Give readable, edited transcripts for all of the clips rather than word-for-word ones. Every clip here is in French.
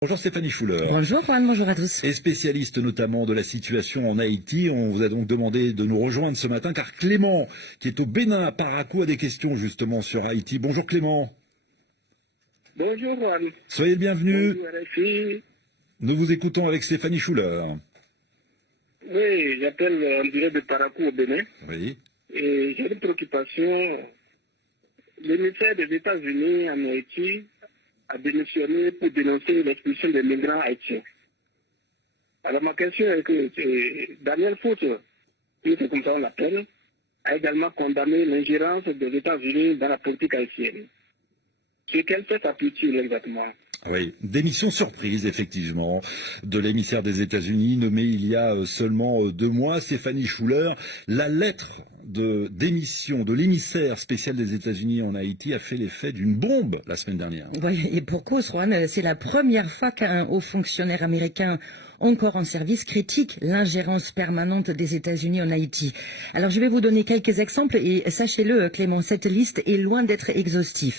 Bonjour Stéphanie Schuller. Bonjour Juan, bonjour à tous. Et spécialiste notamment de la situation en Haïti, on vous a donc demandé de nous rejoindre ce matin car Clément, qui est au Bénin à Parakou, a des questions justement sur Haïti. Bonjour Clément. Bonjour Juan. Soyez le bienvenu. Bonjour RFI. Nous vous écoutons avec Stéphanie Schuller. Oui, j'appelle en direct de Parakou au Bénin. Oui. Et j'ai une préoccupation. L'émissaire des États-Unis en Haïti a démissionné pour dénoncer l'expulsion des migrants haïtiens. Alors ma question est que Daniel Foot, qui c'est comme ça on l'appelle, a également condamné l'ingérence des États-Unis dans la politique haïtienne. Sur quel fait appuie-t-il exactement? Oui, démission surprise, effectivement, de l'émissaire des États-Unis, nommé il y a seulement 2 mois, Stéphanie Schuller. La lettre de démission de l'émissaire spécial des États-Unis en Haïti a fait l'effet d'une bombe la semaine dernière. Oui, et pour cause, Juan, c'est la première fois qu'un haut fonctionnaire américain encore en service critique l'ingérence permanente des États-Unis en Haïti. Alors je vais vous donner quelques exemples et sachez-le Clément, cette liste est loin d'être exhaustive.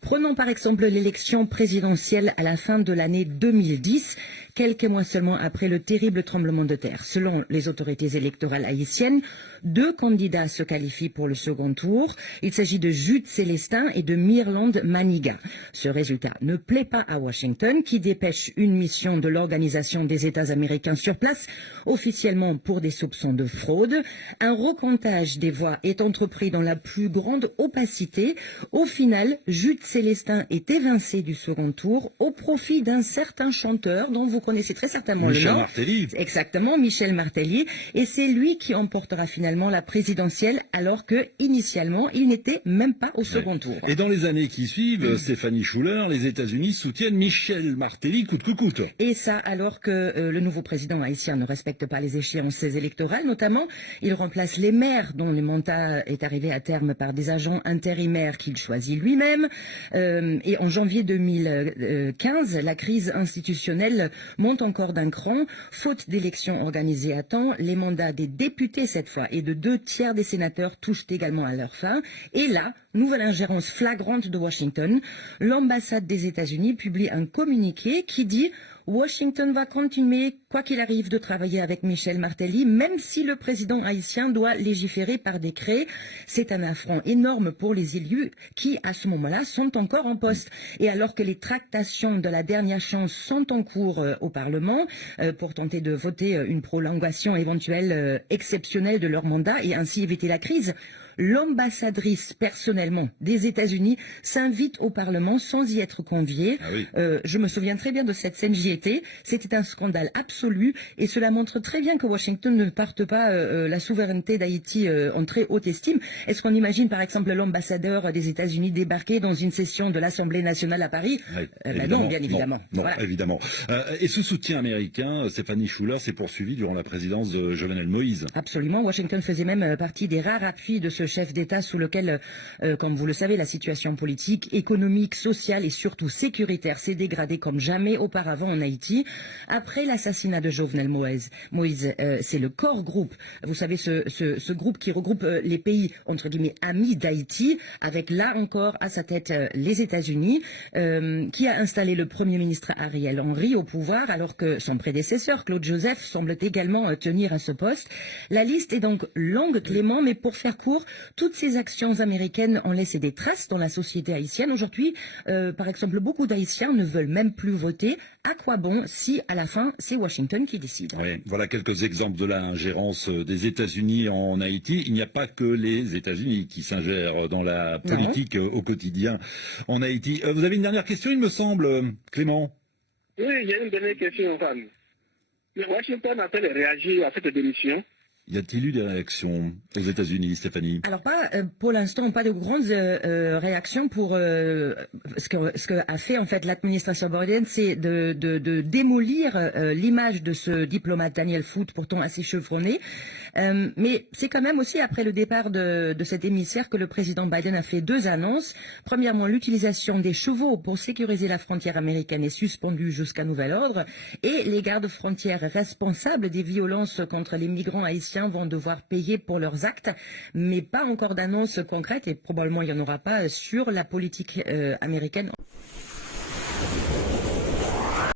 Prenons par exemple l'élection présidentielle à la fin de l'année 2010, quelques mois seulement après le terrible tremblement de terre. Selon les autorités électorales haïtiennes, 2 candidats se qualifient pour le second tour. Il s'agit de Jude Célestin et de Mirland Maniga. Ce résultat ne plaît pas à Washington, qui dépêche une mission de l'Organisation des États américains sur place, officiellement pour des soupçons de fraude. Un recomptage des voix est entrepris dans la plus grande opacité. Au final, Jude Célestin est évincé du second tour au profit d'un certain chanteur dont vous connaissez très certainement le nom. Michel Martelly. Exactement, Michel Martelly. Et c'est lui qui emportera finalement la présidentielle, alors que initialement il n'était même pas au second tour. Et dans les années qui suivent, Stéphanie Schuller, les États-Unis soutiennent Michel Martelly coûte que coûte. Et ça, alors que le nouveau président haïtien ne respecte pas les échéances électorales, notamment, il remplace les maires dont le mandat est arrivé à terme par des agents intérimaires qu'il choisit lui-même. Et en janvier 2015, la crise institutionnelle monte encore d'un cran. Faute d'élections organisées à temps, les mandats des députés cette fois et de 2/3 des sénateurs touchent également à leur fin. Et là, nouvelle ingérence flagrante de Washington. L'ambassade des États-Unis publie un communiqué qui dit Washington va continuer, quoi qu'il arrive, de travailler avec Michel Martelly, même si le président haïtien doit légiférer par décret. C'est un affront énorme pour les élus qui, à ce moment-là, sont encore en poste. Et alors que les tractations de la dernière chance sont en cours au Parlement pour tenter de voter une prolongation éventuelle exceptionnelle de leur mandat et ainsi éviter la crise, l'ambassadrice personnellement des États-Unis s'invite au Parlement sans y être conviée. Ah oui. Je me souviens très bien de cette scène, j'y étais. C'était un scandale absolu et cela montre très bien que Washington ne porte pas la souveraineté d'Haïti en très haute estime. Est-ce qu'on imagine par exemple l'ambassadeur des États-Unis débarquer dans une session de l'Assemblée nationale à Paris? Oui, Non, bien évidemment. Non, Voilà. évidemment. Et ce soutien américain, Stéphanie Schuller, s'est poursuivi durant la présidence de Jovenel Moïse. Absolument. Washington faisait même partie des rares appuis de ce chef d'État sous lequel, comme vous le savez, la situation politique, économique, sociale et surtout sécuritaire s'est dégradée comme jamais auparavant en Haïti. Après l'assassinat de Jovenel Moïse, c'est le Core Group, vous savez, ce groupe qui regroupe les pays, entre guillemets, amis d'Haïti, avec là encore à sa tête les États-Unis, qui a installé le Premier ministre Ariel Henry au pouvoir, alors que son prédécesseur, Claude Joseph, semble également tenir à ce poste. La liste est donc longue, Clément, mais pour faire court, toutes ces actions américaines ont laissé des traces dans la société haïtienne. Aujourd'hui, par exemple, beaucoup d'Haïtiens ne veulent même plus voter. À quoi bon si, à la fin, c'est Washington qui décide? Oui, voilà quelques exemples de l'ingérence des États-Unis en Haïti. Il n'y a pas que les États-Unis qui s'ingèrent dans la politique au quotidien en Haïti. Vous avez une dernière question, il me semble, Clément? Oui, j'ai une dernière question, Juan. Washington a-t-elle réagi à cette démission? Y a-t-il eu des réactions aux États-Unis, Stéphanie? Alors pas pour l'instant, pas de grandes réactions pour ce que a fait en fait l'administration Biden, c'est de démolir l'image de ce diplomate Daniel Foot, pourtant assez chevronné. Mais c'est quand même aussi après le départ de cet émissaire que le président Biden a fait 2 annonces. Premièrement, l'utilisation des chevaux pour sécuriser la frontière américaine est suspendue jusqu'à nouvel ordre, et les gardes frontières responsables des violences contre les migrants haïtiens vont devoir payer pour leurs actes, mais pas encore d'annonce concrète et probablement il n'y en aura pas sur la politique américaine.